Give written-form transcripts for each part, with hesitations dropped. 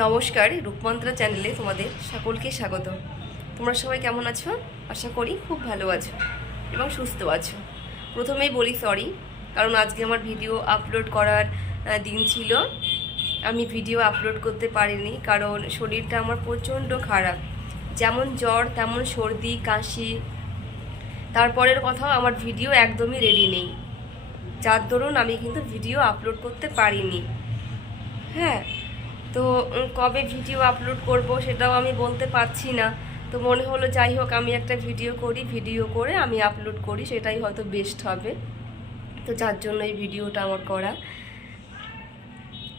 নমস্কার, রূপমন্ত্রা চ্যানেলে তোমাদের সকলকে স্বাগত। তোমরা সবাই কেমন আছো? আশা করি খুব ভালো আছো এবং সুস্থ আছো। প্রথমেই বলি সরি, কারণ আজকে আমার ভিডিও আপলোড করার দিন ছিল। আমি ভিডিও আপলোড করতে পারিনি কারণ শরীরটা আমার প্রচণ্ড খারাপ। যেমন জ্বর তেমন সর্দি কাশি। তারপরের কথাও আমার ভিডিও একদমই রেডি নেই, যার দরুন আমি কিন্তু ভিডিও আপলোড করতে পারিনি। হ্যাঁ, তো কবে ভিডিও আপলোড করব সেটাও আমি বলতে পারছি না। তো মনে হলো যাই হোক আমি একটা ভিডিও করে আমি আপলোড করি, সেটাই হয়তো বেস্ট হবে। তো যার জন্য এই ভিডিওটা আমার করা।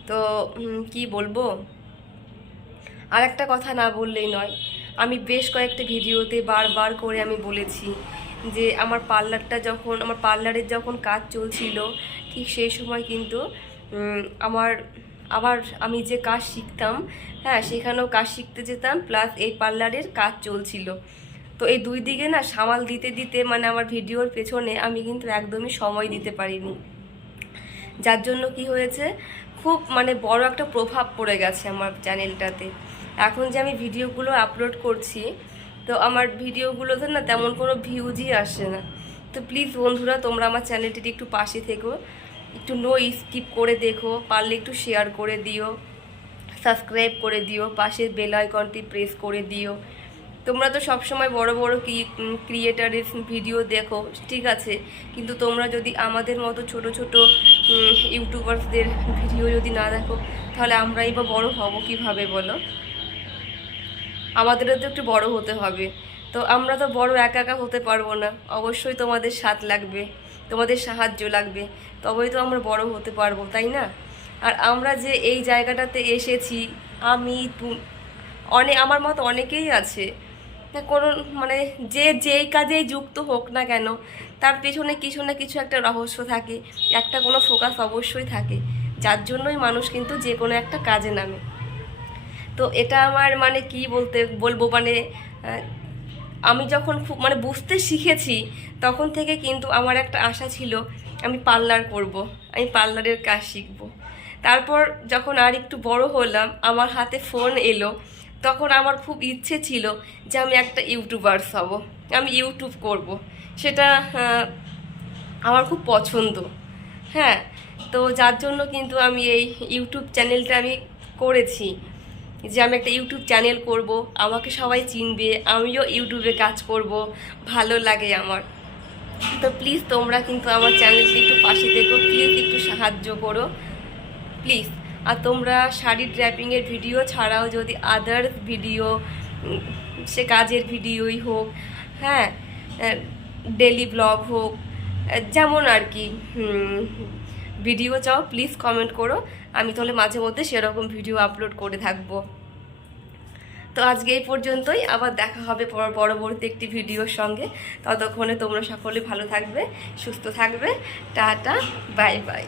তো কি বলবো, আর একটা কথা না বললেই নয়। আমি বেশ কয়েকটা ভিডিওতে বারবার করে আমি বলেছি যে আমার পার্লারের যখন কাজ চলছিল, ঠিক সেই সময় কিন্তু আমার আবার আমি যে কাজ শিখতাম, হ্যাঁ সেখানেও কাজ শিখতে যেতাম, প্লাস এই পার্লারের কাজ চলছিল। তো এই দুই দিকে না সামাল দিতে দিতে মানে আমার ভিডিওর পেছনে আমি কিন্তু একদমই সময় দিতে পারিনি। যার জন্য কি হয়েছে, খুব মানে বড় একটা প্রভাব পড়ে গেছে আমার চ্যানেলটাতে। এখন যে আমি ভিডিওগুলো আপলোড করছি, তো আমার ভিডিওগুলোতে না তেমন কোনো ভিউজই আসে না। তো প্লিজ বন্ধুরা, তোমরা আমার চ্যানেলটির একটু পাশে থেকো, একটু নো স্কিপ করে দেখো, পারলে একটু শেয়ার করে দিও, সাবস্ক্রাইব করে দিও, পাশের বেল আইকনটি প্রেস করে দিও। তোমরা তো সবসময় বড় বড় ক্রিয়েটারের ভিডিও দেখো, ঠিক আছে, কিন্তু তোমরা যদি আমাদের মতো ছোট ছোট ইউটিউবার্সদের ভিডিও যদি না দেখো, তাহলে আমরাই বা বড় হব কিভাবে বলো? আমাদেরও তো একটু বড় হতে হবে। তো আমরা তো বড় একা একা হতে পারবো না, অবশ্যই তোমাদের সাথ লাগবে, তোমাদের সাহায্য লাগবে, তবেই তো আমরা বড় হতে পারবো, তাই না? আর আমরা যে এই জায়গাটাতে এসেছি, আমি আমার মতো অনেকেই আছে, কোনো মানে যেই কাজেই যুক্ত হোক না কেন, তার পেছনে কিছু না কিছু একটা রহস্য থাকে, একটা কোনো ফোকাস অবশ্যই থাকে, যার জন্যই মানুষ কিন্তু যে কোনো একটা কাজে নামে। তো এটা আমার মানে কি বলবো মানে আমি যখন খুব মানে বুঝতে শিখেছি, তখন থেকে কিন্তু আমার একটা আশা ছিল আমি পার্লার করব, আমি পার্লারের কাজ শিখব। তারপর যখন আর একটু বড় হলাম, আমার হাতে ফোন এলো, তখন আমার খুব ইচ্ছে ছিল যে আমি একটা ইউটিউবার্স হব, আমি ইউটিউব করব। সেটা আমার খুব পছন্দ। হ্যাঁ, তো যার জন্য কিন্তু আমি এই ইউটিউব চ্যানেলটা আমি করেছি, যে আমি একটা ইউটিউব চ্যানেল করব, আমাকে সবাই চিনবে, আমিও ইউটিউবে কাজ করব, ভালো লাগে আমার। তো প্লিজ তোমরা কিন্তু আমার চ্যানেলটি একটু পাশে থেকো, প্লিজ একটু সাহায্য করো প্লিজ। আর তোমরা শাড়ি ড্র্যাপিংয়ের ভিডিও ছাড়াও যদি আদার্স ভিডিও, সে কাজের ভিডিওই হোক, হ্যাঁ ডেলি ব্লগ হোক, যেমন আর কি ভিডিও চাও, প্লিজ কমেন্ট করো, আমি তাহলে মাঝে মধ্যে সেরকম ভিডিও আপলোড করে থাকবো। তো আজকে এই পর্যন্তই, আবার দেখা হবে পরবর্তী একটি ভিডিওর সঙ্গে। ততক্ষণে তোমরা সকলে ভালো থাকবে, সুস্থ থাকবে। Tata, bye bye.